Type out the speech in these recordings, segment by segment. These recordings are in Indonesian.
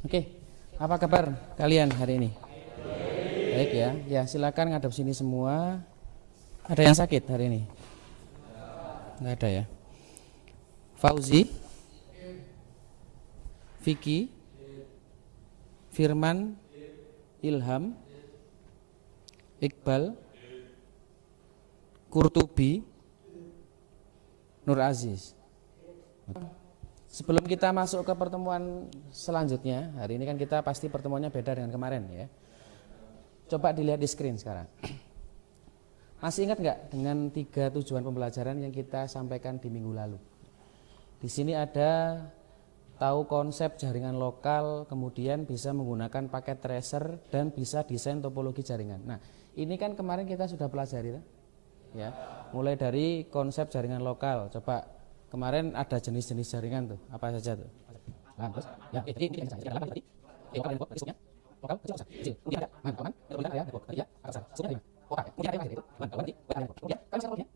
Oke, apa kabar kalian hari ini? Baik ya. Ya, silakan ngadep sini semua. Ada yang sakit hari ini? Nggak ada ya. Fauzi, Vicky, Firman, Ilham, Iqbal, Kurtubi, Nur Aziz. Sebelum kita masuk ke pertemuan selanjutnya, hari ini kan kita pasti pertemuannya beda dengan kemarin ya. Coba dilihat di screen sekarang. Masih ingat nggak dengan 3 tujuan pembelajaran yang kita sampaikan di minggu lalu? Di sini ada tahu konsep jaringan lokal, kemudian bisa menggunakan paket tracer dan bisa desain topologi jaringan. Nah, ini kan kemarin kita sudah pelajari ya. Mulai dari konsep jaringan lokal. Coba kemarin ada jenis-jenis jaringan tuh, apa saja tuh? Nah, terus ya, jadi ini jaringan tadi. Lokal dan risikonya. Lokal kecil, kemudian ada aman, kemudian ada network, ya, besar. Kemudian ada yang itu, kemudian kan satunya.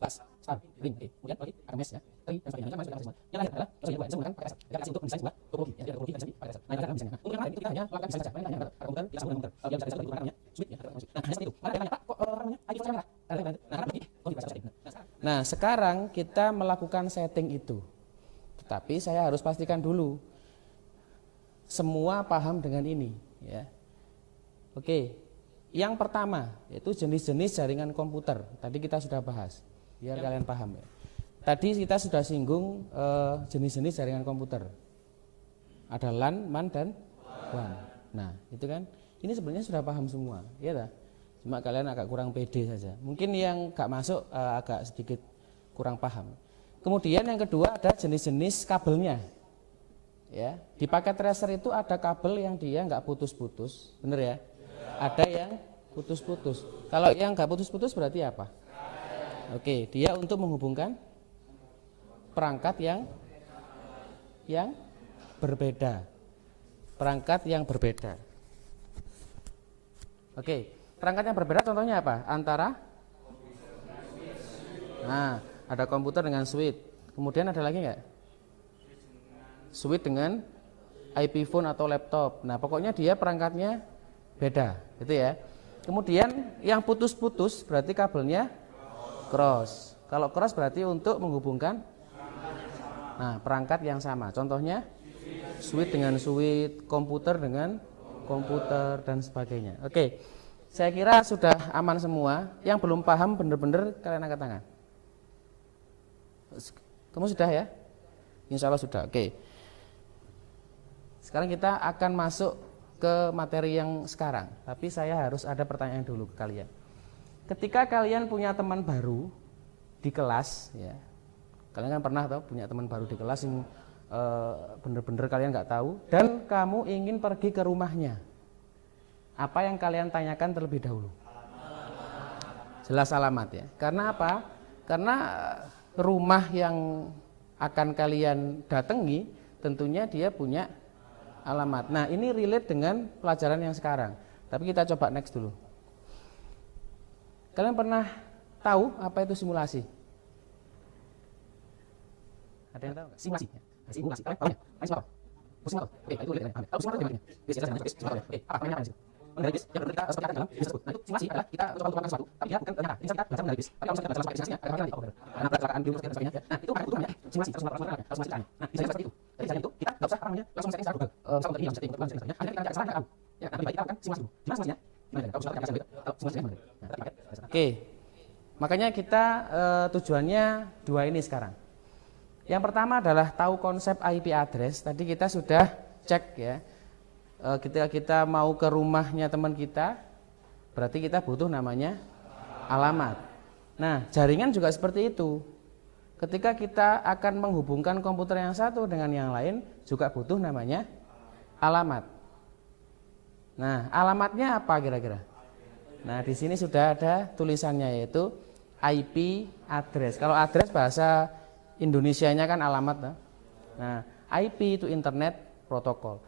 Bas, star, link, kemudian lagi ada mesh ya, dan sebagainya macam semua. Yang lain adalah menggunakan pakai dasar untuk mendesain sebuah topologi, ya, topologi bisa pakai dasar. Nah, ini desainnya. Untuk yang lain itu kita hanya melakukan desain saja, hanya komputer, kita sambung komputer. Dia bisa disebut namanya switch ya. Nah, hanya itu. Ada tanya, Pak, kok namanya ID voice merah? Nah, sekarang kita melakukan setting itu. Tetapi saya harus pastikan dulu semua paham dengan ini ya. Oke. Yang pertama yaitu jenis-jenis jaringan komputer. Tadi kita sudah bahas biar kalian paham ya. Tadi kita sudah singgung jenis-jenis jaringan komputer. Ada LAN, MAN dan WAN. Nah, itu kan ini sebenarnya sudah paham semua, ya tak? Cuma kalian agak kurang pede saja. Mungkin yang gak masuk agak sedikit kurang paham. Kemudian yang kedua ada jenis-jenis kabelnya. Ya, di paket tracer itu ada kabel yang dia nggak putus-putus, bener ya? Ada yang putus-putus. Kalau yang nggak putus-putus berarti apa? Oke, dia untuk menghubungkan perangkat yang berbeda. Perangkat yang berbeda. Oke, perangkat yang berbeda contohnya apa? Antara nah, ada komputer dengan switch. Kemudian ada lagi nggak? Switch dengan IP phone atau laptop. Nah, pokoknya dia perangkatnya beda, gitu ya. Kemudian yang putus-putus berarti kabelnya cross. Kalau cross berarti untuk menghubungkan perangkat yang sama. Contohnya switch dengan switch, komputer dengan komputer dan sebagainya. Oke. Saya kira sudah aman semua. Yang belum paham benar-benar kalian angkat tangan. Kamu sudah ya? Insya Allah sudah. Oke. Sekarang kita akan masuk ke materi yang sekarang. Tapi saya harus ada pertanyaan dulu ke kalian. Ketika kalian punya teman baru di kelas, ya, kalian kan pernah tahu punya teman baru di kelas yang bener-bener kalian nggak tahu, dan kamu ingin pergi ke rumahnya. Apa yang kalian tanyakan terlebih dahulu? Jelas alamat ya. Karena apa? Karena rumah yang akan kalian datangi tentunya dia punya alamat. Nah, ini relate dengan pelajaran yang sekarang. Tapi kita coba next dulu. Kalian pernah tahu apa itu simulasi? Ada yang tahu nggak? Simulasi. Simulasi. Kalian tahu ya? Simulasi. Simulasi. Oke, itu relate dengan. Kalau simulasi bagaimana? Simulasi. Apa namanya bis? Mengenai bis yang kita seperti dalam bis tersebut. Nah, itu simulasi adalah kita coba melakukan sesuatu, tapi dia bukan nyata. Ini kita belajar mengenai bis. Tapi kalau misalnya belajar pakai simulasinya, ada lagi. Karena kecelakaan biologis dan sebagainya. Nah, itu kan butuh simulasi. Harus simulasi caranya. Nah, bisa seperti itu. Jadi jaringan itu kita nggak usah langsung setting secara global. Misal untuk ini langsung setting untuk dan sebagainya. Akhirnya kita mencari kesalahan nggak tahu. Ya, lebih baik kita lakukan simulasi dulu. Gimana simulasinya? Gimana? Kalau sudah kita bisa kalau simulasinya gimana? Nah, oke. Makanya kita tujuannya dua ini sekarang. Yang pertama adalah tahu konsep IP address. Tadi kita sudah cek ya. Ketika kita mau ke rumahnya teman kita, berarti kita butuh namanya alamat. Nah, jaringan juga seperti itu. Ketika kita akan menghubungkan komputer yang satu dengan yang lain, juga butuh namanya alamat. Nah, alamatnya apa kira-kira? Nah, di sini sudah ada tulisannya yaitu IP address. Kalau address bahasa Indonesianya kan alamat. Nah, IP itu internet protokol.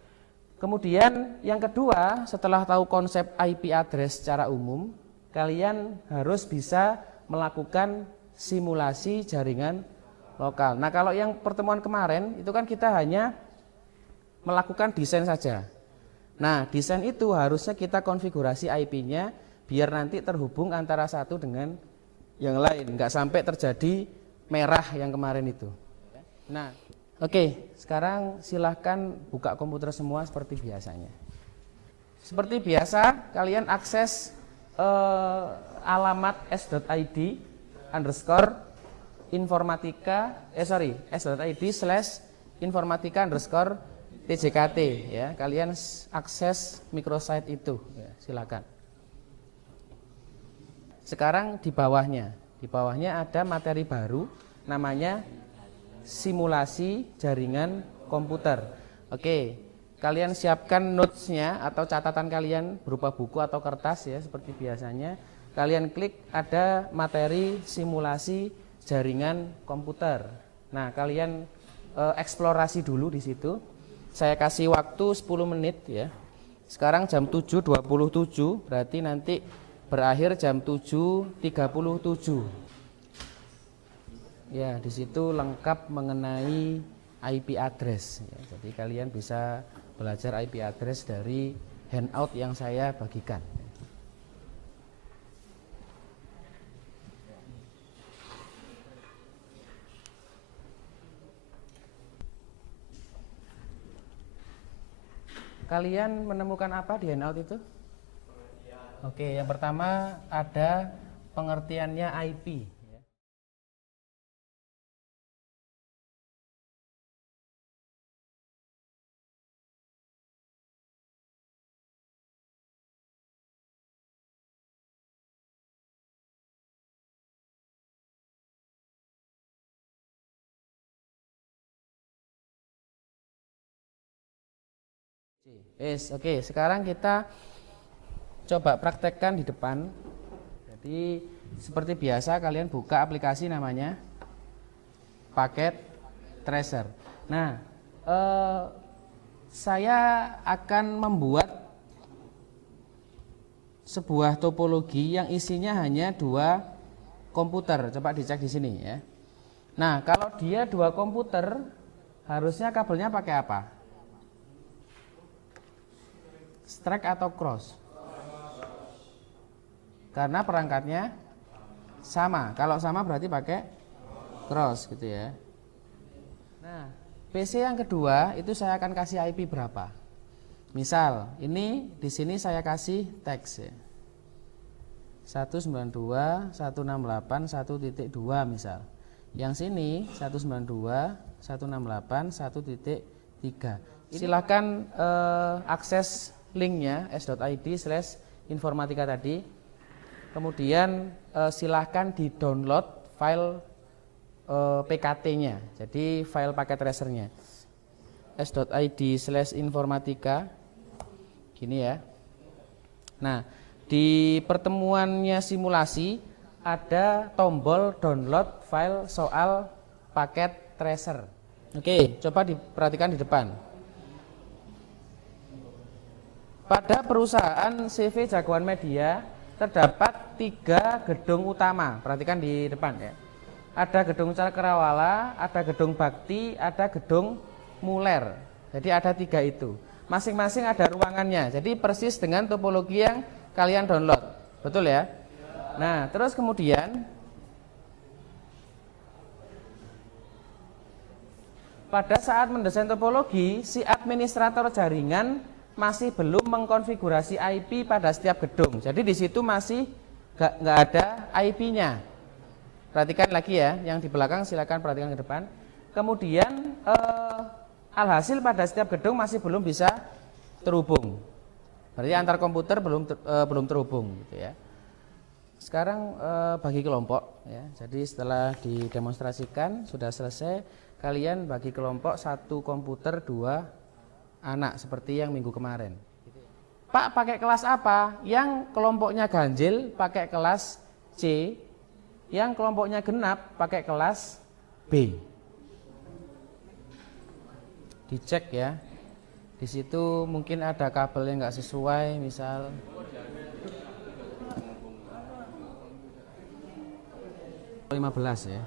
Kemudian yang kedua, setelah tahu konsep IP address secara umum, kalian harus bisa melakukan simulasi jaringan lokal. Nah, kalau yang pertemuan kemarin itu kan kita hanya melakukan desain saja. Nah, desain itu harusnya kita konfigurasi IP-nya biar nanti terhubung antara satu dengan yang lain, nggak sampai terjadi merah yang kemarin itu. Nah, oke, sekarang silahkan buka komputer semua seperti biasanya. Seperti biasa, kalian akses alamat s.id/informatika_tjkt ya. Kalian akses microsite itu ya, silakan. Sekarang di bawahnya ada materi baru namanya simulasi jaringan komputer. Oke, kalian siapkan notes-nya atau catatan kalian berupa buku atau kertas ya seperti biasanya. Kalian klik ada materi simulasi jaringan komputer. Nah, kalian eksplorasi dulu di situ. Saya kasih waktu 10 menit ya. Sekarang jam 7.27, berarti nanti berakhir jam 7.37. Ya, di situ lengkap mengenai IP address ya. Jadi kalian bisa belajar IP address dari handout yang saya bagikan. Kalian menemukan apa di handout itu? Oke, yang pertama ada pengertiannya IP. Oke, sekarang kita coba praktekkan di depan. Jadi seperti biasa kalian buka aplikasi namanya Packet Tracer. Nah, saya akan membuat sebuah topologi yang isinya hanya 2 komputer. Coba dicek di sini ya. Nah, kalau dia 2 komputer, harusnya kabelnya pakai apa? Strike atau cross? Karena perangkatnya sama. Kalau sama berarti pakai cross gitu ya. Nah, PC yang kedua itu saya akan kasih IP berapa? Misal, ini di sini saya kasih teks ya. 192.168.1.2 misal. Yang sini 192.168.1.3. Silakan akses linknya s.id/informatika tadi. Kemudian silahkan di download file PKT-nya, jadi file paket tracernya s.id/informatika gini ya. Nah, di pertemuannya simulasi ada tombol download file soal paket tracer. Oke, coba diperhatikan di depan. Pada perusahaan CV Jagoan Media terdapat 3 gedung utama. Perhatikan di depan ya. Ada gedung Cakrawala, ada gedung Bakti, ada gedung Muler. Jadi ada 3 itu. Masing-masing ada ruangannya. Jadi persis dengan topologi yang kalian download. Betul ya? Nah, terus kemudian pada saat mendesain topologi, si administrator jaringan masih belum mengkonfigurasi IP pada setiap gedung. Jadi di situ masih nggak ada IP-nya. Perhatikan lagi ya, yang di belakang silakan perhatikan ke depan. Kemudian alhasil pada setiap gedung masih belum bisa terhubung. Berarti antar komputer belum terhubung gitu ya. Sekarang bagi kelompok ya. Jadi setelah didemonstrasikan sudah selesai, kalian bagi kelompok 1 komputer 2 anak seperti yang minggu kemarin. Pak pakai kelas apa? Yang kelompoknya ganjil pakai kelas C, yang kelompoknya genap pakai kelas B. Dicek ya. Di situ mungkin ada kabel yang nggak sesuai, misal (15) ya.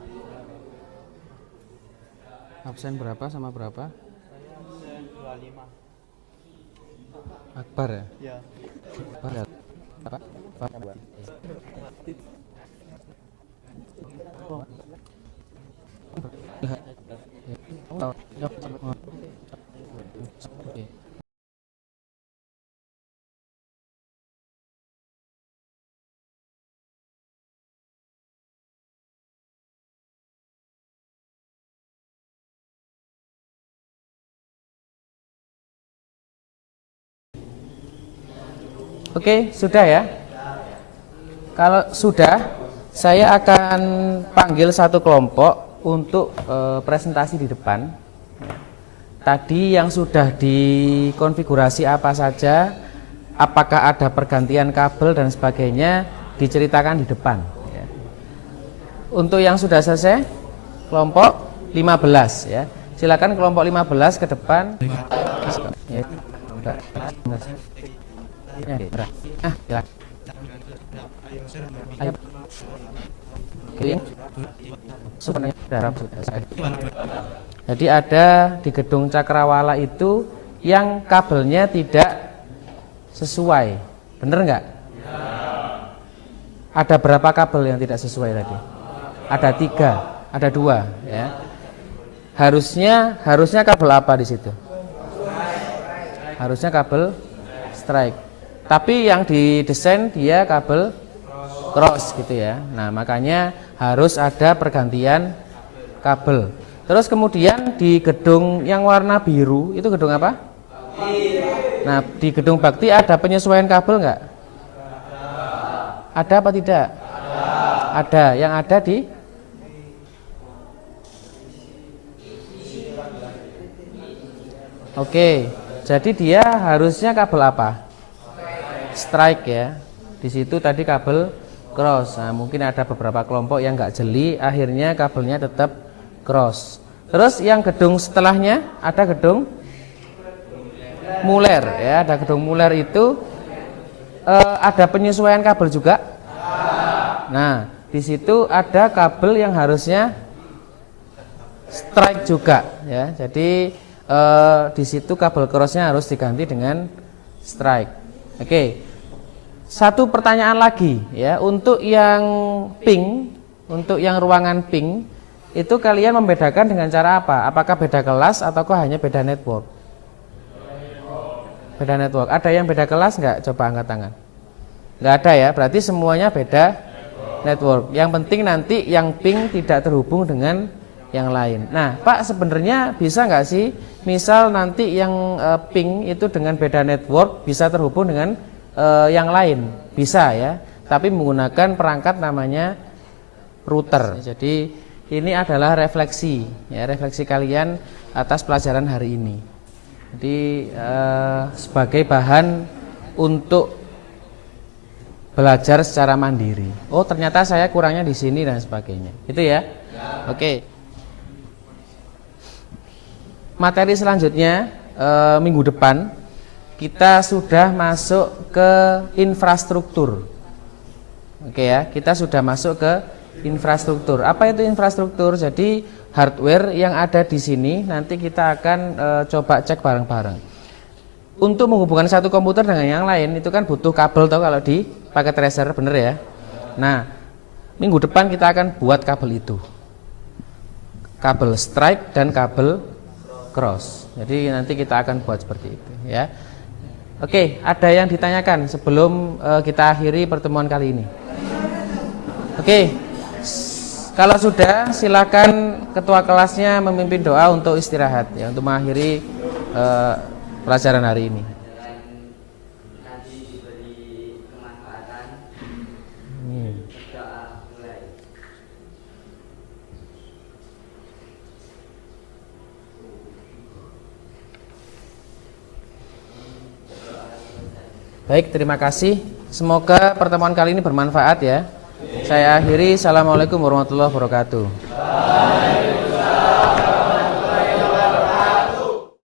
Absen berapa sama berapa? Akbar ya? Ya. Akbar ya? Apa? Oke, sudah ya. Kalau sudah, saya akan panggil satu kelompok untuk presentasi di depan. Tadi yang sudah dikonfigurasi apa saja, apakah ada pergantian kabel dan sebagainya, diceritakan di depan. Untuk yang sudah selesai, kelompok 15 ya. Silakan kelompok 15 ke depan. Ya. Ya, silakan. Ayo. Jadi ada di gedung Cakrawala itu yang kabelnya tidak sesuai, bener nggak? Ada berapa kabel yang tidak sesuai tadi? Ada 3, ada 2, ya. Harusnya kabel apa di situ? Harusnya kabel strike. Tapi yang didesain dia kabel cross gitu ya. Nah, makanya harus ada pergantian kabel. Terus kemudian di gedung yang warna biru, itu gedung apa? Nah, di gedung Bakti ada penyesuaian kabel nggak? Ada apa tidak? Ada. Yang ada di Oke, jadi dia harusnya kabel apa? Strike ya. Di situ tadi kabel cross. Nah, mungkin ada beberapa kelompok yang nggak jeli, akhirnya kabelnya tetap cross. Terus yang gedung setelahnya ada gedung Muller ya. Ada gedung Muller itu ada penyesuaian kabel juga. Nah, di situ ada kabel yang harusnya strike juga ya. Jadi di situ kabel crossnya harus diganti dengan strike. Oke, satu pertanyaan lagi ya, untuk yang pink, untuk yang ruangan pink itu kalian membedakan dengan cara apa? Apakah beda kelas ataukah hanya beda network? Beda network. Ada yang beda kelas nggak? Coba angkat tangan. Nggak ada ya, berarti semuanya beda network. Yang penting nanti yang pink tidak terhubung dengan yang lain. Nah, Pak, sebenarnya bisa nggak sih, misal nanti yang pink itu dengan beda network bisa terhubung dengan yang lain? Bisa ya, tapi menggunakan perangkat namanya router. Jadi ini adalah refleksi ya, refleksi kalian atas pelajaran hari ini. Jadi sebagai bahan untuk belajar secara mandiri. Oh, ternyata saya kurangnya di sini dan sebagainya. Itu ya. Oke. Materi selanjutnya minggu depan kita sudah masuk ke infrastruktur. Oke ya, kita sudah masuk ke infrastruktur. Apa itu infrastruktur? Jadi hardware yang ada di sini nanti kita akan coba cek bareng-bareng. Untuk menghubungkan satu komputer dengan yang lain itu kan butuh kabel, toh kalau di paket tracer, bener ya. Nah, minggu depan kita akan buat kabel itu, kabel strike dan kabel cross. Jadi nanti kita akan buat seperti itu ya. Oke, ada yang ditanyakan sebelum kita akhiri pertemuan kali ini? Oke, kalau sudah silakan ketua kelasnya memimpin doa untuk istirahat ya, untuk mengakhiri pelajaran hari ini. Baik, terima kasih. Semoga pertemuan kali ini bermanfaat ya. Saya akhiri. Assalamualaikum warahmatullahi wabarakatuh.